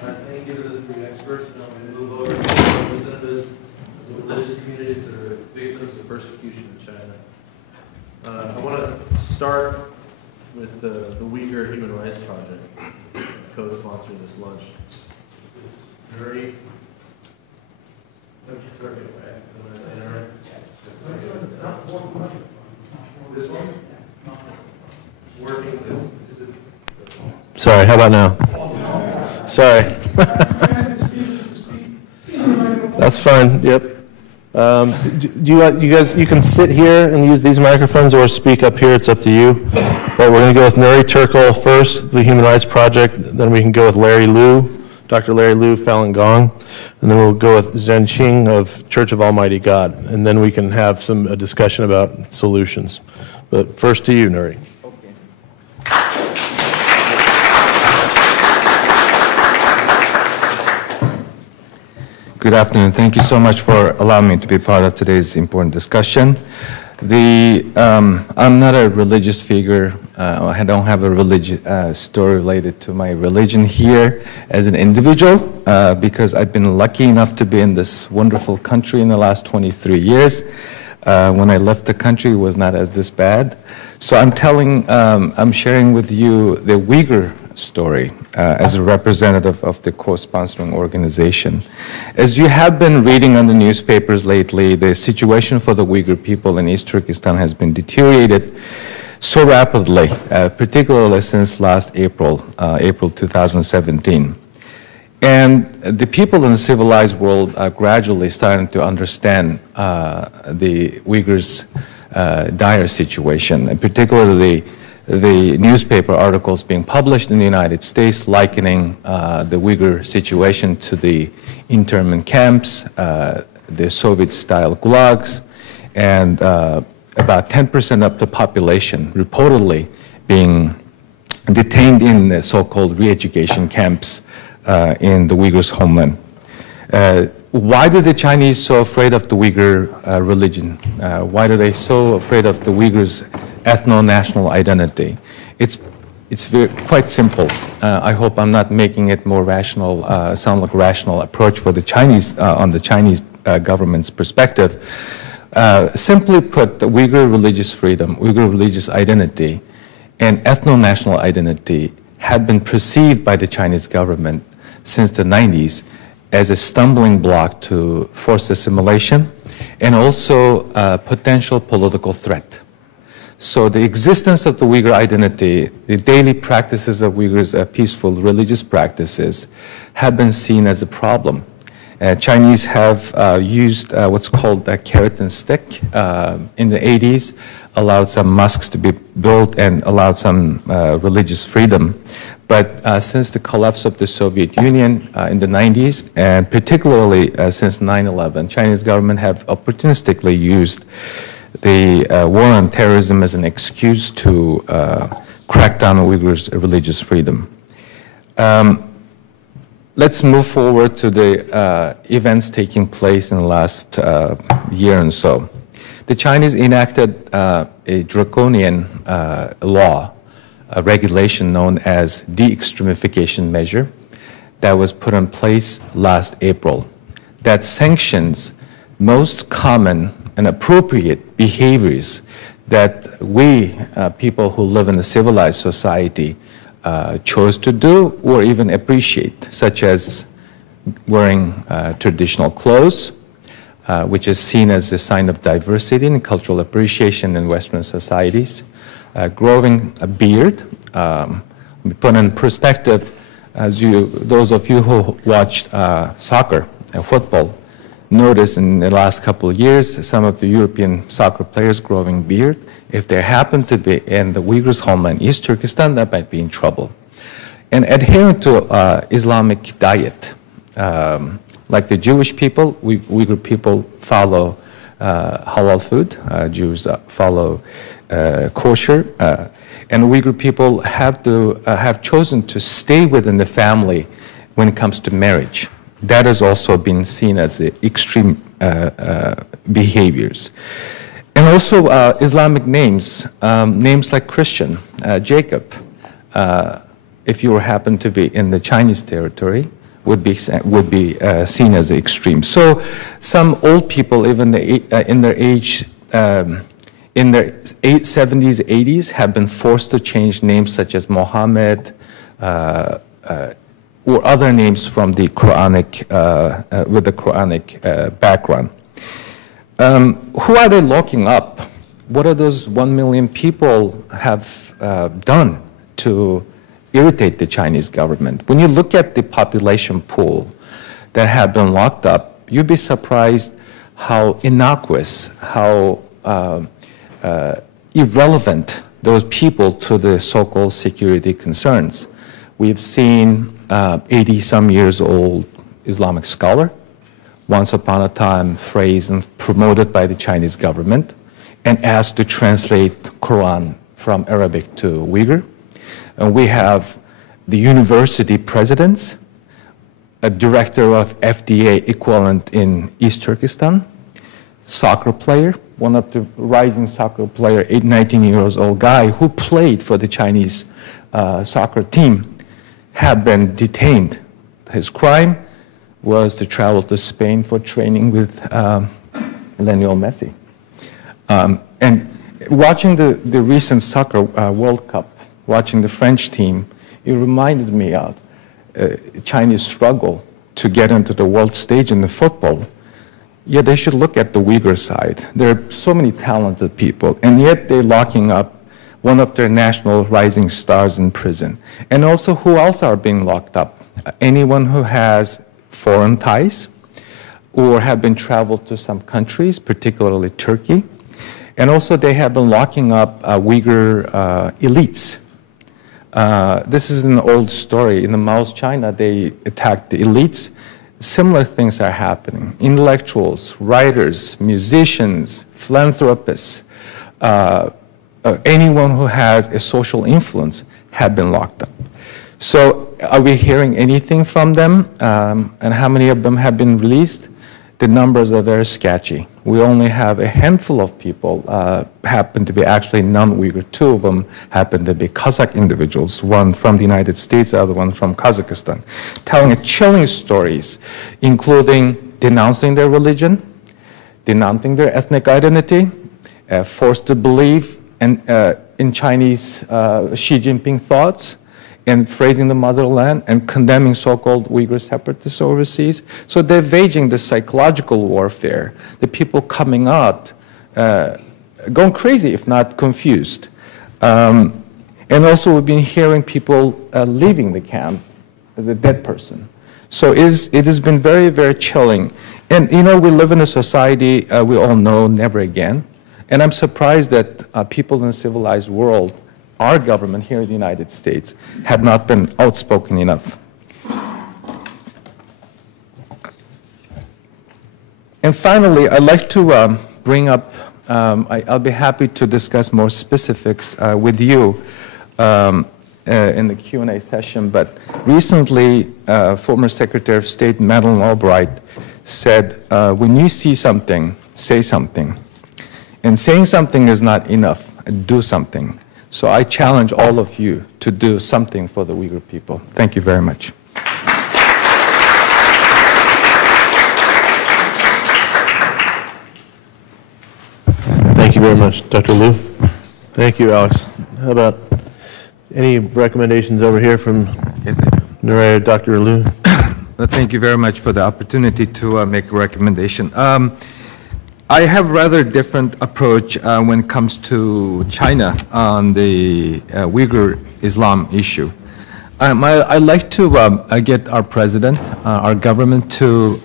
Thank you to the three experts. Now we move over to representatives of religious communities that are victims of persecution in China. I want to start with the Uyghur Human Rights Project, co-sponsor this lunch. This is Nury Turkel, right? Am I saying that right? This one? It's working. Is it? Sorry, how about now? Sorry. That's fine, yep. You guys, you can sit here and use these microphones or speak up here, it's up to you. But we're going to go with Nury Turkel first, the Human Rights Project, then we can go with Larry Liu, Dr. Larry Liu, Falun Gong, and then we'll go with Zhen Qing of Church of Almighty God, and then we can have a discussion about solutions. But first to you, Nury. Good afternoon. Thank you so much for allowing me to be part of today's important discussion. I'm not a religious figure. I don't have a religious story related to my religion here as an individual because I've been lucky enough to be in this wonderful country in the last 23 years. When I left the country, it was not as this bad. So I'm sharing with you the Uyghur story as a representative of the co-sponsoring organization. As you have been reading on the newspapers lately, the situation for the Uyghur people in East Turkestan has been deteriorated so rapidly, particularly since last April 2017. And the people in the civilized world are gradually starting to understand the Uyghurs' dire situation, and particularly the newspaper articles being published in the United States likening the Uyghur situation to the internment camps, the Soviet-style gulags, and about 10% of the population reportedly being detained in the so-called re-education camps in the Uyghurs' homeland. Why do the Chinese so afraid of the Uyghur religion? Why are they so afraid of the Uyghurs' ethno-national identity? It's quite simple. I hope I'm not making it more rational, sound like a rational approach for the Chinese, on the Chinese government's perspective. Simply put, the Uyghur religious freedom, Uyghur religious identity, and ethno-national identity have been perceived by the Chinese government since the 90s as a stumbling block to forced assimilation and also a potential political threat. So the existence of the Uyghur identity, the daily practices of Uyghurs, peaceful religious practices, have been seen as a problem. Chinese have used what's called a carrot and stick in the 80s, allowed some mosques to be built and allowed some religious freedom. But since the collapse of the Soviet Union in the 90s, and particularly since 9/11, Chinese government have opportunistically used the war on terrorism as an excuse to crack down on Uyghurs' religious freedom. Let's move forward to the events taking place in the last year and so. The Chinese enacted a draconian law, a regulation known as de-extremification measure that was put in place last April that sanctions most common and appropriate behaviors that we, people who live in a civilized society, chose to do or even appreciate, such as wearing traditional clothes, which is seen as a sign of diversity and cultural appreciation in Western societies, growing a beard. Put in perspective, as those of you who watched soccer and football, notice in the last couple of years, some of the European soccer players growing beard. If they happen to be in the Uyghurs' homeland, East Turkestan, that might be in trouble. And adhering to Islamic diet, like the Jewish people, Uyghur people follow halal food. Jews follow kosher. And Uyghur people have chosen to stay within the family when it comes to marriage. That has also been seen as extreme behaviors. And also Islamic names, names like Christian, Jacob. If you happen to be in the Chinese territory, would be seen as extreme. So some old people, even in their age, in their 70s, 80s, have been forced to change names such as Mohammed or other names from the Quranic, with the Quranic background. Who are they locking up? What are those 1 million people have done to irritate the Chinese government? When you look at the population pool that have been locked up, you'd be surprised how innocuous, how irrelevant those people to the so-called security concerns. We've seen 80-some years old Islamic scholar, once upon a time praised and promoted by the Chinese government, and asked to translate Quran from Arabic to Uyghur. And we have the university presidents, a director of FDA equivalent in East Turkestan, soccer player, one of the rising soccer player, 19 years old guy who played for the Chinese soccer team, have been detained. His crime was to travel to Spain for training with Lionel Messi. And watching the recent soccer World Cup, watching the French team, it reminded me of Chinese struggle to get into the world stage in the football. Yeah, they should look at the Uyghur side. There are so many talented people, and yet they're locking up one of their national rising stars in prison. And also, who else are being locked up? Anyone who has foreign ties or have been traveled to some countries, particularly Turkey. And also, they have been locking up Uyghur elites. This is an old story. In the Mao's China, they attacked the elites. Similar things are happening. Intellectuals, writers, musicians, philanthropists, anyone who has a social influence have been locked up. So are we hearing anything from them? And how many of them have been released? The numbers are very sketchy. We only have a handful of people, happen to be actually non-Uyghur. Two of them happen to be Kazakh individuals, one from the United States, the other one from Kazakhstan, telling chilling stories, including denouncing their religion, denouncing their ethnic identity, forced to believe in Chinese Xi Jinping thoughts, and phrasing the motherland and condemning so-called Uyghur separatists overseas. So they're waging this psychological warfare. The people coming out, going crazy, if not confused. And also we've been hearing people leaving the camp as a dead person. So it has been very, very chilling. And you know, we live in a society we all know never again. And I'm surprised that people in the civilized world, our government here in the United States, have not been outspoken enough. And finally, I'd like to bring up, I'll be happy to discuss more specifics with you in the Q&A session, but recently, former Secretary of State Madeleine Albright said, when you see something, say something. And saying something is not enough, do something. So I challenge all of you to do something for the Uyghur people. Thank you very much. Thank you very much, Dr. Liu. Thank you, Alex. How about any recommendations over here from Nury or Dr. Liu? Well, thank you very much for the opportunity to make a recommendation. I have a rather different approach when it comes to China on the Uyghur Islam issue. I'd like to get our president, our government to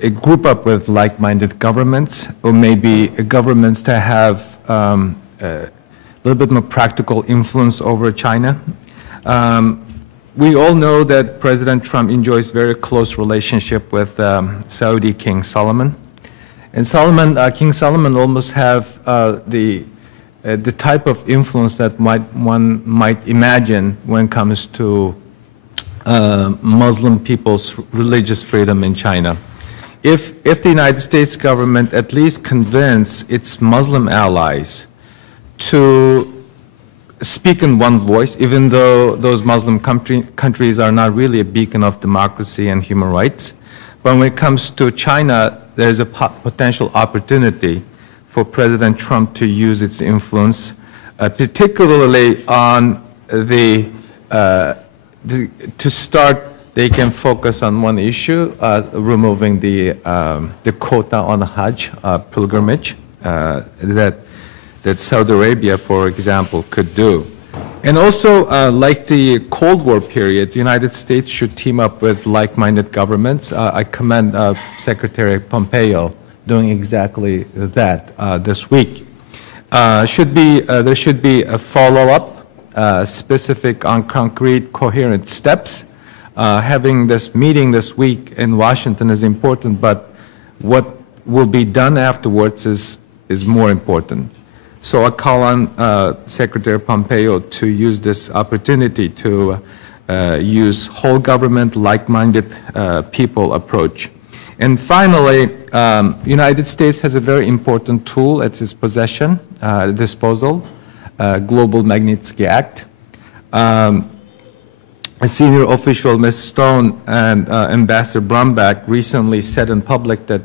group up with like-minded governments, or maybe governments that have a little bit more practical influence over China. We all know that President Trump enjoys very close relationship with Saudi King Solomon. And King Solomon almost have the type of influence that one might imagine when it comes to Muslim people's religious freedom in China. If the United States government at least convince its Muslim allies to speak in one voice, even though those Muslim countries are not really a beacon of democracy and human rights. But when it comes to China, there's a potential opportunity for President Trump to use its influence, particularly on to start, they can focus on one issue, removing the quota on Hajj pilgrimage that Saudi Arabia, for example, could do. And also, like the Cold War period, the United States should team up with like-minded governments. I commend Secretary Pompeo doing exactly that this week. There should be a follow-up specific on concrete, coherent steps. Having this meeting this week in Washington is important, but what will be done afterwards is more important. So I call on Secretary Pompeo to use this opportunity to use whole government, like-minded people approach. And finally, United States has a very important tool at its disposal, Global Magnitsky Act. A senior official, Ms. Stone, and Ambassador Brumback recently said in public that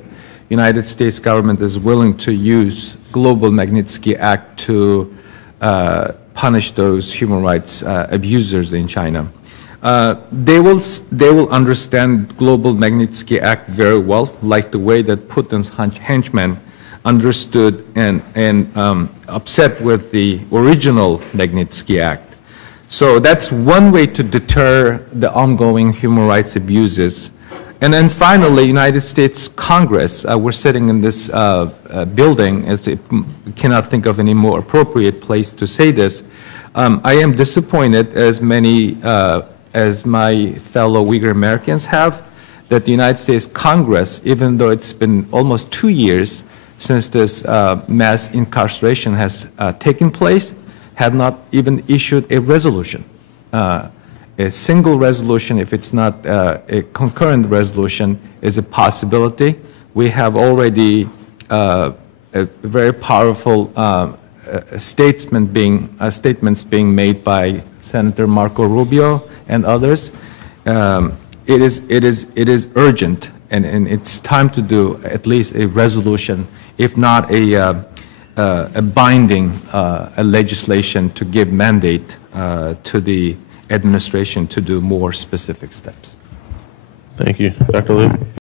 United States government is willing to use Global Magnitsky Act to punish those human rights abusers in China. They will understand Global Magnitsky Act very well, like the way that Putin's henchmen understood and upset with the original Magnitsky Act. So that's one way to deter the ongoing human rights abuses. And then finally, United States Congress, we're sitting in this building, cannot think of any more appropriate place to say this. I am disappointed, as many as my fellow Uyghur Americans have, that the United States Congress, even though it's been almost 2 years since this mass incarceration has taken place, have not even issued a resolution. A single resolution, if it's not a concurrent resolution, is a possibility. We have already a very powerful statements being made by Senator Marco Rubio and others. It is urgent, and it's time to do at least a resolution, if not a binding legislation to give mandate to the administration to do more specific steps. Thank you. Dr. Liu?